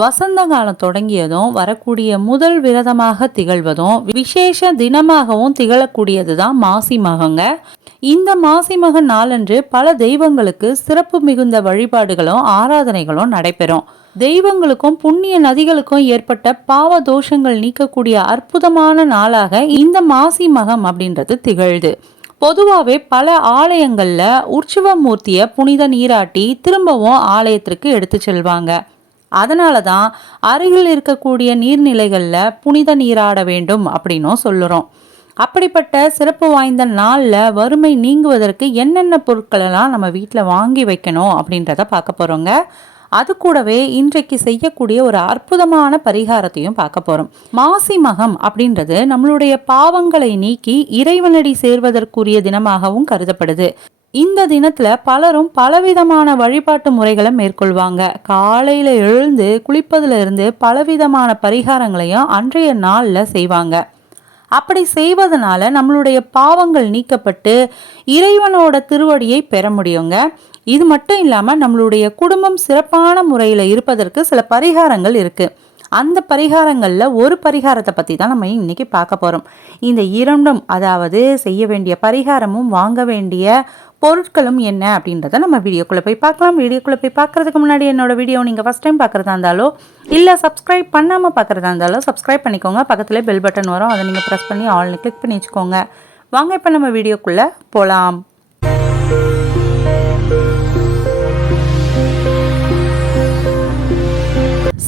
வசந்த காலம் தொடங்கியதும் வரக்கூடிய முதல் விரதமாக திகழ்வதும் விசேஷ தினமாகவும் திகழக்கூடியது தான் மாசி மகங்க. இந்த மாசி மக நாளன்று பல தெய்வங்களுக்கு சிறப்பு மிகுந்த வழிபாடுகளும் ஆராதனைகளும் நடைபெறும். தெய்வங்களுக்கும் புண்ணிய நதிகளுக்கும் ஏற்பட்ட பாவ தோஷங்கள் நீக்கக்கூடிய அற்புதமான நாளாக இந்த மாசி மகம் அப்படின்றது திகழ்து. பொதுவாகவே பல ஆலயங்களில் உற்சவ மூர்த்தியை புனித நீராட்டி திரும்பவும் ஆலயத்திற்கு எடுத்து செல்வாங்க. அதனால தான் அருகில் இருக்கக்கூடிய நீர்நிலைகளில் புனித நீராட வேண்டும் அப்படின்னும் சொல்லுறோம். அப்படிப்பட்ட சிறப்பு வாய்ந்த நாளில் வறுமை நீங்குவதற்கு என்னென்ன பொருட்களெல்லாம் நம்ம வீட்டில் வாங்கி வைக்கணும் அப்படின்றத பார்க்க போகிறோங்க அது கூடவே இன்றைக்கு செய்யக்கூடிய ஒரு அற்புதமான பரிகாரத்தையும் பார்க்க போகிறோம் மாசி மகம் அப்படின்றது நம்மளுடைய பாவங்களை நீக்கி இறைவனடி சேர்வதற்குரிய தினமாகவும் கருதப்படுது. இந்த தினத்துல பலரும் பலவிதமான வழிபாட்டு முறைகளை மேற்கொள்வாங்க. காலையில எழுந்து குளிப்பதுல இருந்து பலவிதமான பரிகாரங்களையும் அன்றைய நாள்ல செய்வாங்க. அப்படி செய்வதனால நம்மளுடைய பாவங்கள் நீக்கப்பட்டு இறைவனோட திருவடியை பெற முடியுங்க. இது மட்டும் இல்லாமல் நம்மளுடைய குடும்பம் சிறப்பான முறையில் இருப்பதற்கு சில பரிகாரங்கள் இருக்குது அந்த பரிகாரங்களில் ஒரு பரிகாரத்தை பற்றி தான் நம்ம இன்றைக்கி பார்க்க போகிறோம் இந்த இரண்டும் அதாவது செய்ய வேண்டிய பரிகாரமும் வாங்க வேண்டிய பொருட்களும் என்ன அப்படின்றத நம்ம வீடியோக்குள்ளே போய் பார்க்கலாம். வீடியோக்குள்ளே போய் பார்க்குறதுக்கு முன்னாடி என்னோட வீடியோ நீங்கள் ஃபஸ்ட் டைம் பார்க்குறதா இருந்தாலோ இல்லை சப்ஸ்கிரைப் பண்ணாமல் பார்க்குறதா இருந்தாலோ சப்ஸ்கிரைப் பண்ணிக்கோங்க. பக்கத்தில் பெல் பட்டன் வரும். அதை நீங்கள் ப்ரெஸ் பண்ணி ஆல்னு கிளிக் பண்ணி வச்சுக்கோங்க. வாங்க இப்போ நம்ம வீடியோக்குள்ளே போகலாம்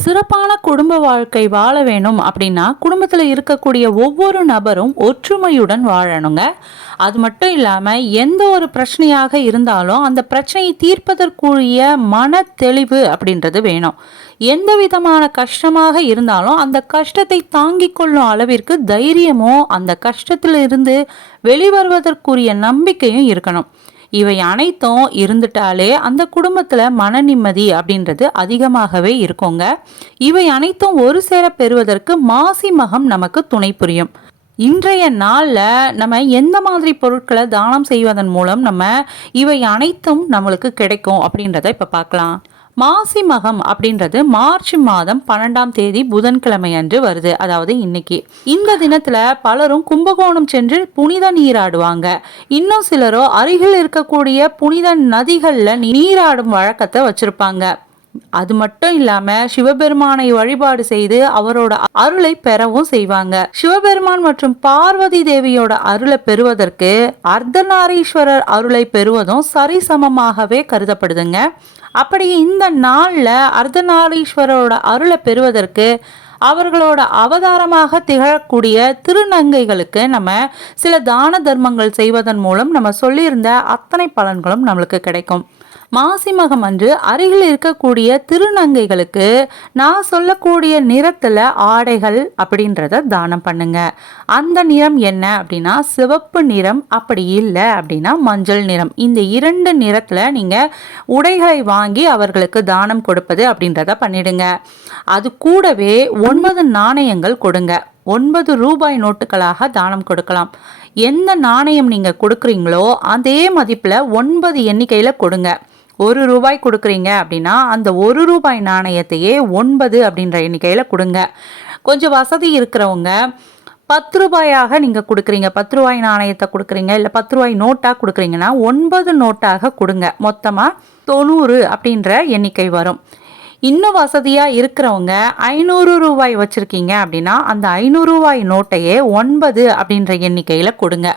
சிறப்பான குடும்ப வாழ்க்கை வாழ வேணும் அப்படின்னா குடும்பத்தில் இருக்கக்கூடிய ஒவ்வொரு நபரும் ஒற்றுமையுடன் வாழணுங்க. அது மட்டும் இல்லாமல் எந்த ஒரு பிரச்சனையாக இருந்தாலும் அந்த பிரச்சனையை தீர்ப்பதற்குரிய மன தெளிவு அப்படின்றது வேணும். எந்த விதமான கஷ்டமாக இருந்தாலும் அந்த கஷ்டத்தை தாங்கிக் கொள்ளும் அளவிற்கு தைரியமோ அந்த கஷ்டத்திலிருந்து வெளிவருவதற்குரிய நம்பிக்கையும் இருக்கணும். இவை அனைத்தும் இருந்துட்டாலே அந்த குடும்பத்தில் மன நிம்மதி அப்படின்றது அதிகமாகவே இருக்குங்க. இவை அனைத்தும் ஒரு சேர பெறுவதற்கு மாசி மகம் நமக்கு துணை புரியும். இன்றைய நாளில் நம்ம எந்த மாதிரி பொருட்களை தானம் செய்வதன் மூலம் நம்ம இவை அனைத்தும் நம்மளுக்கு கிடைக்கும் அப்படின்றத இப்போ பார்க்கலாம். மாசி மகம் அப்படின்றது மார்ச் மாதம் பன்னெண்டாம் தேதி புதன்கிழமை அன்று வருது. அதாவது இன்னைக்கு. இந்த தினத்துல பலரும் கும்பகோணம் சென்று புனித நீராடுவாங்க. இன்னும் சிலரோ அருகில் இருக்கக்கூடிய புனித நதிகள்ல நீராடும் வழக்கத்தை வச்சிருப்பாங்க. அது மட்டும் இல்லாம சிவபெருமானை வழிபாடு செய்து அவரோட அருளை பெறவும் செய்வாங்க. சிவபெருமான் மற்றும் பார்வதி தேவியோட அருளை பெறுவதற்கு அர்த்தநாரீஸ்வரர் அருளை பெறுவதும் சரிசமமாகவே கருதப்படுதுங்க. அப்படி இந்த நாளில் அர்த்தநாரீஸ்வரரோட அருளை பெறுவதற்கு அவர்களோட அவதாரமாக திகழக்கூடிய திருநங்கைகளுக்கு நம்ம சில தான தர்மங்கள் செய்வதன் மூலம் நம்ம சொல்லியிருந்த அத்தனை பலன்களும் நம்மளுக்கு கிடைக்கும். மாசி மகம் அன்று அருகில் இருக்கக்கூடிய திருநங்கைகளுக்கு நான் சொல்லக்கூடிய நிறத்தில் ஆடைகள் அப்படின்றத தானம் பண்ணுங்க. அந்த நிறம் என்ன அப்படின்னா சிவப்பு நிறம் அப்படி இல்லை அப்படின்னா மஞ்சள் நிறம். இந்த இரண்டு நிறத்தில் நீங்கள் உடைகளை வாங்கி அவர்களுக்கு தானம் கொடுப்பது அப்படின்றத பண்ணிடுங்க. அது கூடவே ஒன்பது நாணயங்கள் கொடுங்க. ஒன்பது ரூபாய் நோட்டுகளாக தானம் கொடுக்கலாம். எந்த நாணயம் நீங்கள் கொடுக்குறீங்களோ அதே மதிப்பில் ஒன்பது எண்ணிக்கையில் கொடுங்க. ஒரு ரூபாய் கொடுக்குறீங்க அப்படின்னா அந்த ஒரு ரூபாய் நாணயத்தையே ஒன்பது அப்படின்ற எண்ணிக்கையில் கொடுங்க. கொஞ்சம் வசதி இருக்கிறவங்க பத்து ரூபாயாக நீங்கள் கொடுக்குறீங்க பத்து ரூபாய் நாணயத்தை கொடுக்குறீங்க இல்லை பத்து ரூபாய் நோட்டாக கொடுக்குறீங்கன்னா ஒன்பது நோட்டாக கொடுங்க. மொத்தமாக தொண்ணூறு அப்படின்ற எண்ணிக்கை வரும். இன்னும் வசதியாக இருக்கிறவங்க ஐநூறு ரூபாய் வச்சுருக்கீங்க அப்படின்னா அந்த ஐநூறு ரூபாய் நோட்டையே ஒன்பது அப்படின்ற எண்ணிக்கையில் கொடுங்க.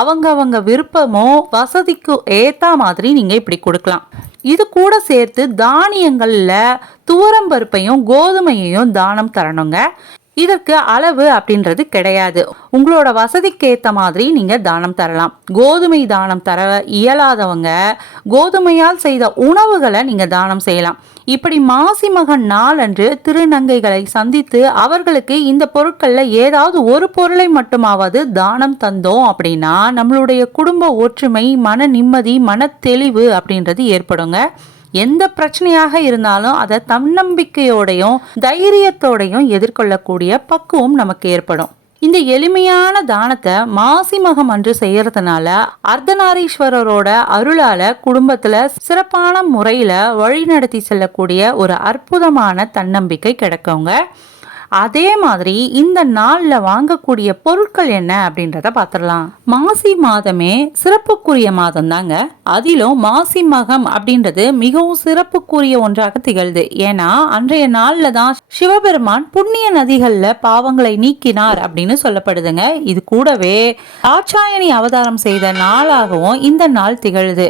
அவங்க அவங்க விருப்பமோ வசதிக்கு ஏற்ற மாதிரி நீங்கள் இப்படி கொடுக்கலாம். இது கூட சேர்த்து தானியங்களில் துவரம் பருப்பையும் கோதுமையையும் தானம் தரணுங்க. இதற்கு அளவு அப்படின்றது கிடையாது. உங்களோட வசதிக்கு ஏற்ற மாதிரி நீங்கள் தானம் தரலாம். கோதுமை தானம் தர இயலாதவங்க கோதுமையால் செய்த உணவுகளை நீங்கள் தானம் செய்யலாம். இப்படி மாசி மகன் நாளன்று திருநங்கைகளை சந்தித்து அவர்களுக்கு இந்த பொருட்களில் ஏதாவது ஒரு பொருளை மட்டுமாவது தானம் தந்தோம் அப்படின்னா நம்மளுடைய குடும்ப ஒற்றுமை மன நிம்மதி மன தெளிவு அப்படின்றது ஏற்படுங்க. எந்த பிரச்சனையாக இருந்தாலும் அதை தன்னம்பிக்கையோடையும் தைரியத்தோடையும் எதிர்கொள்ளக்கூடிய பக்குவம் நமக்கு ஏற்படும். இந்த எளிமையான தானத்தை மாசி மகம் அன்று செய்யறதுனால அர்த்தநாரீஸ்வரரோட அருளால குடும்பத்துல சிறப்பான முறையில வழிநடத்தி செல்லக்கூடிய ஒரு அற்புதமான தன்னம்பிக்கை கிடைக்குங்க. அதே மாதிரி இந்த நாளில் வாங்கக்கூடிய பொருட்கள் என்ன அப்படின்றத பார்த்துடலாம். மாசி மாதமே சிறப்புக்குரிய மாதம் தாங்க அதிலும் மாசி மகம் அப்படின்றது மிகவும் சிறப்புக்குரிய ஒன்றாக திகழ்து. ஏன்னா அன்றைய நாளில் தான் சிவபெருமான் புண்ணிய நதிகளில் பாவங்களை நீக்கினார் அப்படின்னு சொல்லப்படுதுங்க. இது கூடவே ஆச்சாயணி அவதாரம் செய்த நாளாகவும் இந்த நாள் திகழுது.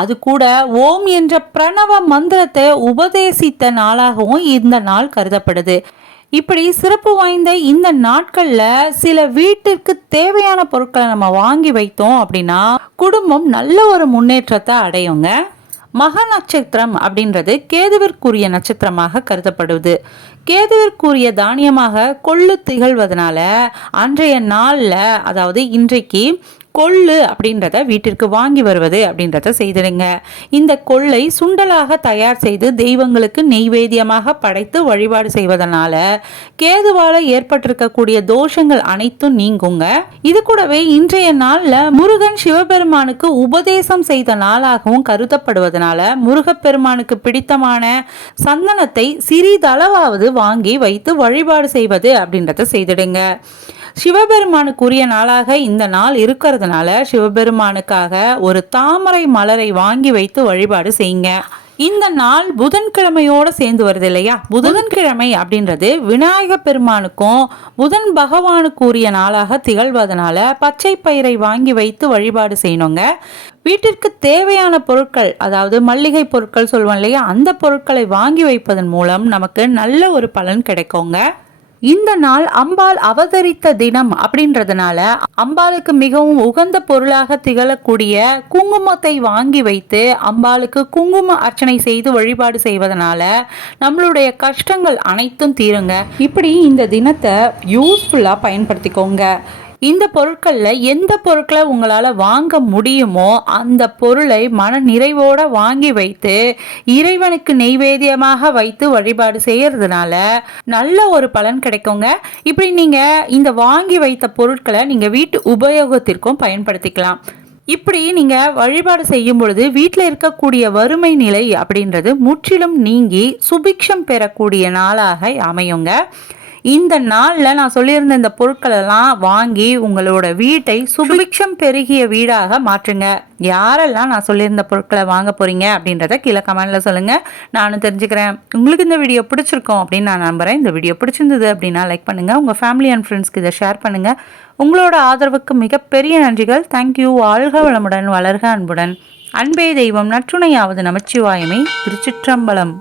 அது கூட ஓம் என்ற பிரணவ மந்திரத்தை உபதேசித்த நாளாகவும் இந்த நாள் கருதப்படுது. இப்படி சிறப்பு வாய்ந்த இந்த நாட்களில் சில வீட்டிற்கு தேவையான பொருட்களை நம்ம வாங்கி வைத்தோம் அப்படின்னா குடும்பம் நல்ல ஒரு முன்னேற்றத்தை அடையுங்க. மக நட்சத்திரம் அப்படின்றது கேதுவிற்குரிய நட்சத்திரமாக கருதப்படுது. கேதுவிற்குரிய தானியமாக கொள்ளு திகழ்வதனால அன்றைய நாளில் அதாவது இன்றைக்கு கொள்ளு அப்படின்றத வீட்டிற்கு வாங்கி வருவது அப்படின்றத செய்திடுங்க. இந்த கொள்ளை சுண்டலாக தயார் செய்து தெய்வங்களுக்கு நெய்வேத்தியமாக படைத்து வழிபாடு செய்வதனால கேதுவால ஏற்பட்டிருக்கக்கூடிய தோஷங்கள் அனைத்தும் நீங்குங்க. இது கூடவே இன்றைய நாள்ல முருகன் சிவபெருமானுக்கு உபதேசம் செய்த நாளாகவும் கருதப்படுவதனால முருகப்பெருமானுக்கு பிடித்தமான சந்தனத்தை சிறிதளவாவது வாங்கி வைத்து வழிபாடு செய்வது அப்படின்றத செய்திடுங்க. சிவபெருமானுக்குரிய நாளாக இந்த நாள் இருக்கிறதுனால சிவபெருமானுக்காக ஒரு தாமரை மலரை வாங்கி வைத்து வழிபாடு செய்யுங்க. இந்த நாள் புதன்கிழமையோட சேர்ந்து வருது இல்லையா? புதன்கிழமை அப்படின்றது விநாயக பெருமானுக்கும் புதன் பகவானுக்கு உரிய நாளாக திகழ்வதனால பச்சை பயிரை வாங்கி வைத்து வழிபாடு செய்யணுங்க. வீட்டிற்கு தேவையான பொருட்கள் அதாவது மல்லிகை பொருட்கள் சொல்லுவோம் இல்லையா? அந்த பொருட்களை வாங்கி வைப்பதன் மூலம் நமக்கு நல்ல ஒரு பலன் கிடைக்குங்க. இந்த நாள் அம்பாள் அவதரித்த தினம் அப்படின்றதுனால அம்பாளுக்கு மிகவும் உகந்த பொருளாக திகழக்கூடிய குங்குமத்தை வாங்கி வைத்து அம்பாளுக்கு குங்கும அர்ச்சனை செய்து வழிபாடு செய்வதனால நம்மளுடைய கஷ்டங்கள் அனைத்தும் தீருங்க. இப்படி இந்த தினத்தை யூஸ்ஃபுல்லாக பயன்படுத்திக்கோங்க. இந்த பொருட்களில் எந்த பொருட்களை உங்களால் வாங்க முடியுமோ அந்த பொருளை மன நிறைவோடு வாங்கி வைத்து இறைவனுக்கு நெய்வேத்தியமாக வைத்து வழிபாடு செய்கிறதுனால நல்ல ஒரு பலன் கிடைக்குங்க. இப்படி நீங்கள் இந்த வாங்கி வைத்த பொருட்களை நீங்கள் வீட்டு உபயோகத்திற்கும் பயன்படுத்திக்கலாம். இப்படி நீங்கள் வழிபாடு செய்யும் பொழுது வீட்டில் இருக்கக்கூடிய வறுமை நிலை அப்படின்றது முற்றிலும் நீங்கி சுபிக்ஷம் பெறக்கூடிய நாளாக அமையுங்க. இந்த நாளில் நான் சொல்லியிருந்த இந்த பொருட்களெல்லாம் வாங்கி உங்களோட வீட்டை சுபிக்ஷம் பெருகிய வீடாக மாற்றுங்க. யாரெல்லாம் நான் சொல்லியிருந்த பொருட்களை வாங்க போகிறீங்க அப்படின்றத கீழே கமெண்டில் சொல்லுங்கள் நானும் தெரிஞ்சுக்கிறேன். உங்களுக்கு இந்த வீடியோ பிடிச்சிருக்கோம் அப்படின்னு நான் நம்புகிறேன் இந்த வீடியோ பிடிச்சிருந்தது அப்படின்னா லைக் பண்ணுங்கள் உங்கள் ஃபேமிலி அண்ட் ஃப்ரெண்ட்ஸ்க்கு இதை ஷேர் பண்ணுங்கள் உங்களோட ஆதரவுக்கு மிகப்பெரிய நன்றிகள். தேங்க்யூ வாழ்க வளமுடன் வளர்க அன்புடன். அன்பே தெய்வம் நற்றுணையாவது நமச்சிவாயமை. திருச்சிற்றம்பலம்.